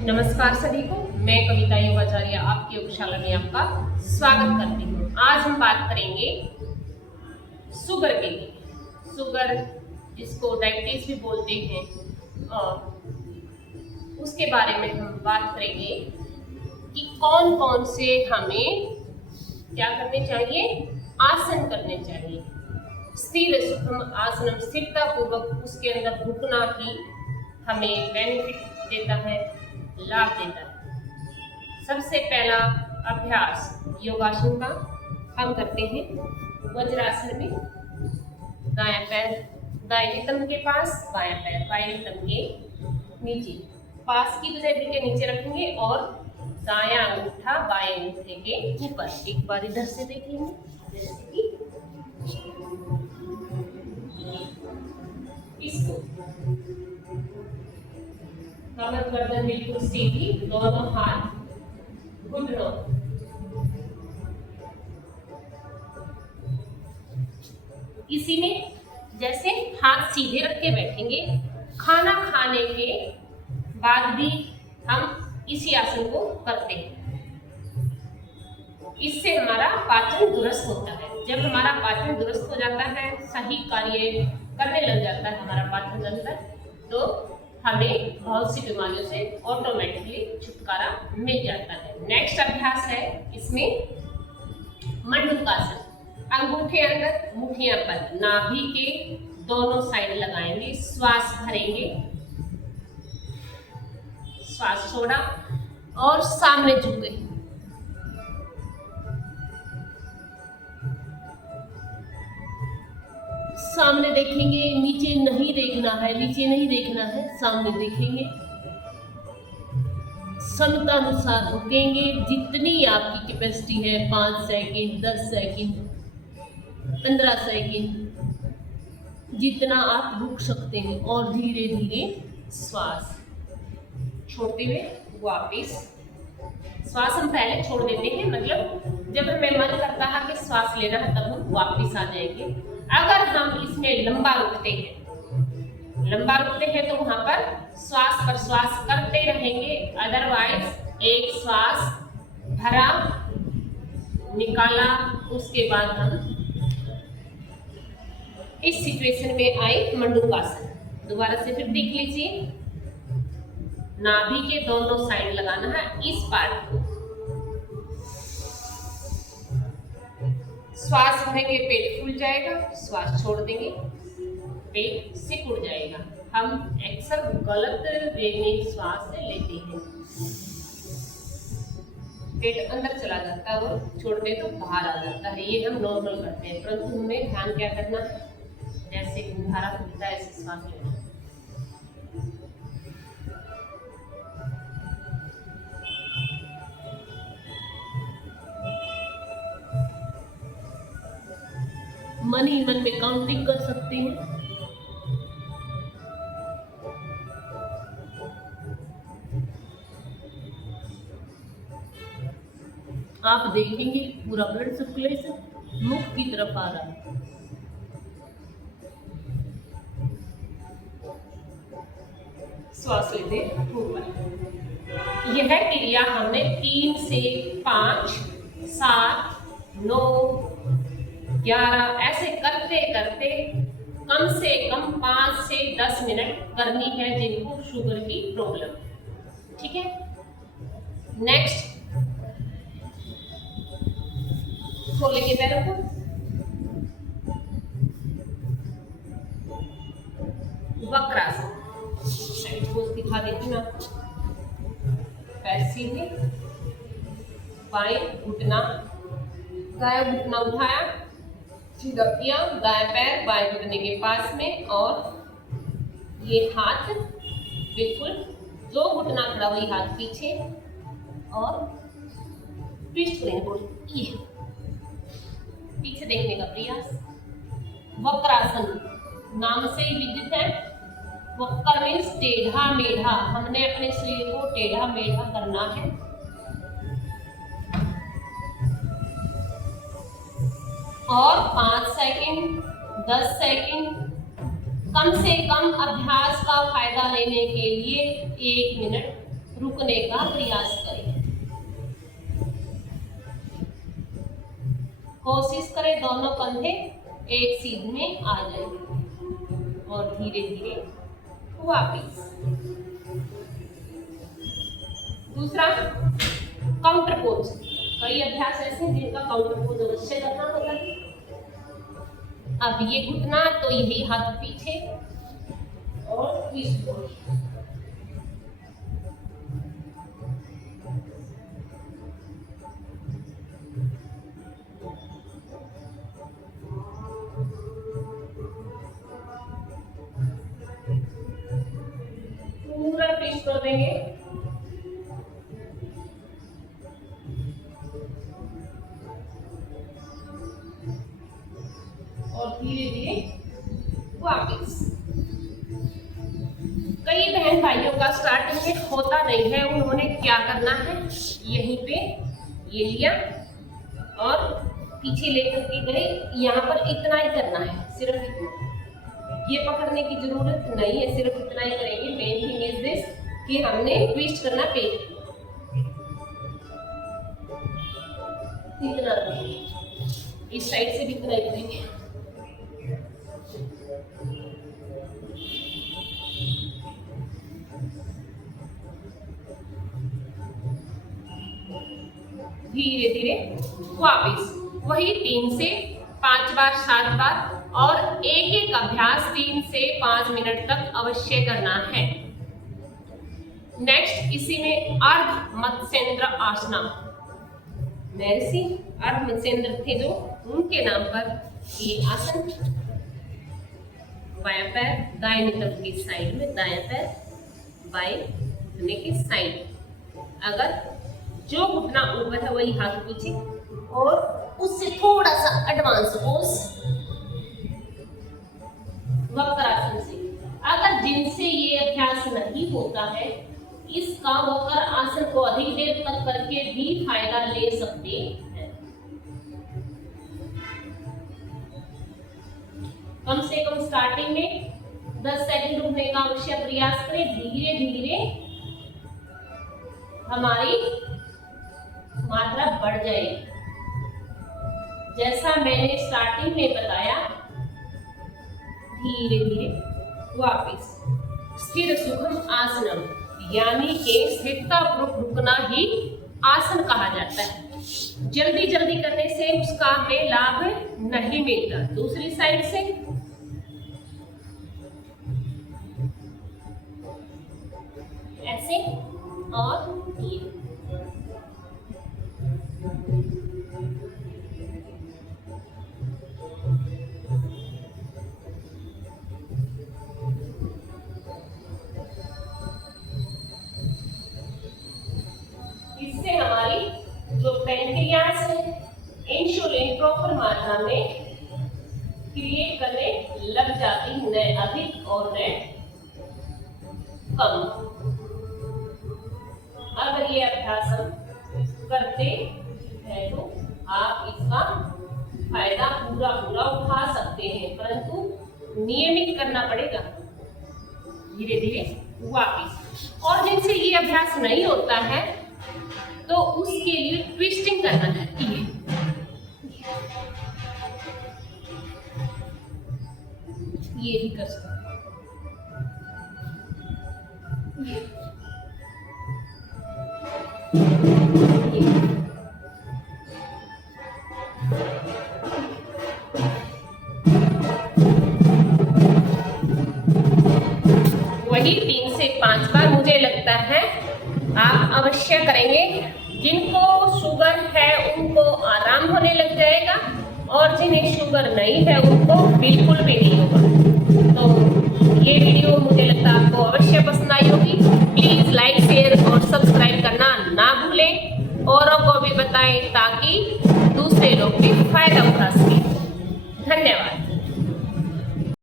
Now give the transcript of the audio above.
नमस्कार सभी को। मैं कविता योगाचार्य आपकी योगशाला में आपका स्वागत करती हूँ। आज हम बात करेंगे शुगर के लिए। शुगर जिसको डायबिटीज भी बोलते हैं, और उसके बारे में हम बात करेंगे कि कौन कौन से हमें क्या करने चाहिए, आसन करने चाहिए। स्थिर सुखम आसनम, स्थिरता पूर्वक उसके अंदर रुकना ही हमें बेनिफिट देता है, लाभ देता है। सबसे पहला अभ्यास योगासन का हम करते हैं वज्रासन में। दायां पैर दाएं नितंब के पास, बायां पैर बाएं नितंब के नीचे, पास की बजाय के नीचे रखेंगे और दायां अंगूठा बाएं अंगूठे के ऊपर। एक बार इधर से देखेंगे, जैसे कि इसको कमर गर्दन बिल्कुल सीधी, दोनों हाथ घुटनों। इसी में जैसे हाथ सीधे रख के बैठेंगे, खाना खाने के बाद भी हम इसी आसन को करते हैं। इससे हमारा पाचन दुरुस्त होता है। जब हमारा पाचन दुरुस्त हो जाता है, सही कार्य करने लग जाता है हमारा पाचन तंत्र, तो हमें बहुत सी बीमारियों से ऑटोमेटिकली छुटकारा मिल जाता है। नेक्स्ट अभ्यास है इसमें मंडूकासन। अंगूठे अंदर, मुठियां पर, नाभि के दोनों साइड लगाएंगे, श्वास भरेंगे, श्वास छोड़ा और सामने झुके। सामने देखेंगे, नीचे नहीं देखना है, नीचे नहीं देखना है, सामने देखेंगे। क्षमतानुसार रुकेंगे, जितनी आपकी कैपेसिटी है, 5 सेकंड, 10 सेकंड, 15 सेकंड, जितना आप रुक सकते हैं, और धीरे धीरे श्वास छोड़ते हुए वापस। श्वास हम पहले छोड़ देते हैं, मतलब जब हमें मन करता है कि श्वास लेना है तब हम वापस आ जाएंगे। अगर हम इसमें लंबा रुकते हैं तो वहां पर श्वास पर श्वास करते रहेंगे। अदरवाइज एक श्वास भरा, निकाला, उसके बाद हम इस सिचुएशन में आए मंडूकासन। दोबारा से फिर देख लीजिए, नाभि के दोनों साइड लगाना है इस पार्ट को। श्वास भरेंगे, पेट फूल जाएगा, श्वास छोड़ देंगे, पेट सिकुड़ जाएगा। हम अक्सर गलत वे में श्वास लेते हैं, पेट अंदर चला जाता है और छोड़ते तो बाहर आ जाता है। ये हम नॉर्मल करते हैं, परंतु हमें ध्यान क्या करना है, जैसे गुब्बारा फूलता है ऐसे श्वास लेना। मन ही मन में काउंटिंग कर सकते हैं। आप देखेंगे पूरा ब्लड सर्कुलेशन मुख की तरफ आ रहा है। श्वास लेते ऊपर। यह क्रिया हमने 3 से 5, 7, 9, 11 ऐसे करते करते कम से कम 5 से 10 मिनट करनी है जिनको शुगर की प्रॉब्लम। ठीक है, नेक्स्ट खोलेंगे पैरों को, वक्रासन। पोज दिखा देती हूँ, पैर सीधे, बाएं घुटना, दायां घुटना उठाया, सीधा किया, दाएं पैर बाएं घुटने के पास में, और ये हाथ बिल्कुल जो घुटना खड़ा वही हाथ पीछे, और ट्विस्ट करेंगे, ये पीछे देखने का प्रयास। वक्रासन नाम से ही विदित है। वक्र मीन्स टेढ़ा मेढ़ा, हमने अपने शरीर को टेढ़ा मेढ़ा करना है। और 5 सेकंड, 10 सेकंड, कम से कम अभ्यास का फायदा लेने के लिए 1 मिनट रुकने का प्रयास करें। कोशिश करें दोनों कंधे एक सीध में आ जाए और धीरे धीरे वापस। दूसरा काउंटर पोज। कई अभ्यास ऐसे हैं जिनका काउंटर पोज अवश्य करना होता है। अब ये घुटना तो यही हाथ पीछे और ट्विस्ट पोज। पूरा ट्विस्ट कर देंगे और धीरे धीरे वापस। कई बहन भाइयों का स्टार्टिंग में होता नहीं है, उन्होंने क्या करना है, यहीं पे ये लिया और पीछे लेकर के गए, यहाँ पर इतना ही करना है, सिर्फ इतना। ये पकड़ने की जरूरत नहीं है, सिर्फ इतना ही करेंगे। मेन थिंग इज दिस कि हमने ट्विस्ट करना पेज इतना करेंगे, इस साइड से भी इतना ही करेंगे। धीरे धीरे वापस। वही 3 से 5 बार 7 बार और एक एक अभ्यास 3 से 5 मिनट तक अवश्य करना है। नेक्स्ट इसी में अर्ध मत्स्येंद्र आसना। महर्षि अर्ध मत्स्येंद्र थे जो, उनके नाम पर ये आसन। बायां पैर दाहिनी तरफ की साइड में, दायां पैर बाएं घुटने की साइड। अगर जो घुटना ऊपर है वही हाथ पीछे और उससे थोड़ा सा एडवांस पोज वक्रासन से। अगर जिनसे ये अभ्यास नहीं होता है, इसका वक्र आसन को अधिक देर तक करके भी फायदा ले सकते हैं। कम से कम स्टार्टिंग में 10 सेकंड रुकने का अवश्य प्रयास करें। धीरे धीरे हमारी मात्रा बढ़ जाएगी। जैसा मैंने स्टार्टिंग में बताया, धीरे धीरे वापस। स्थिर सुखम आसनम, यानी कि स्थिरता पूर्वक रुकना ही आसन कहा जाता है। जल्दी जल्दी करने से उसका हमें लाभ नहीं मिलता। दूसरी साइड से ऐसे और ये। इससे हमारी जो पैंक्रियास है इंसुलिन प्रॉपर मात्रा में क्रिएट करने लग जाती, न अधिक और न कम। अगर ये अभ्यास हम करते हैं तो आप इसका फायदा पूरा पूरा उठा सकते हैं, परंतु नियमित करना पड़ेगा। धीरे धीरे वापस। और जिनसे ये अभ्यास नहीं होता है तो उसके लिए ट्विस्टिंग करना है। ये भी कर सकते हैं। वही 3 से 5 बार मुझे लगता है आप अवश्य करेंगे। जिनको शुगर है उनको आराम होने लग जाएगा और जिन्हें शुगर नहीं है उनको बिल्कुल भी नहीं होगा। तो ये वीडियो मुझे लगता है आपको अवश्य पसंद आई होगी। प्लीज़ लाइक, शेयर और सब्सक्राइब करना ना भूलें, औरों को भी बताएं ताकि दूसरे लोग भी फायदा उठा सकें। धन्यवाद।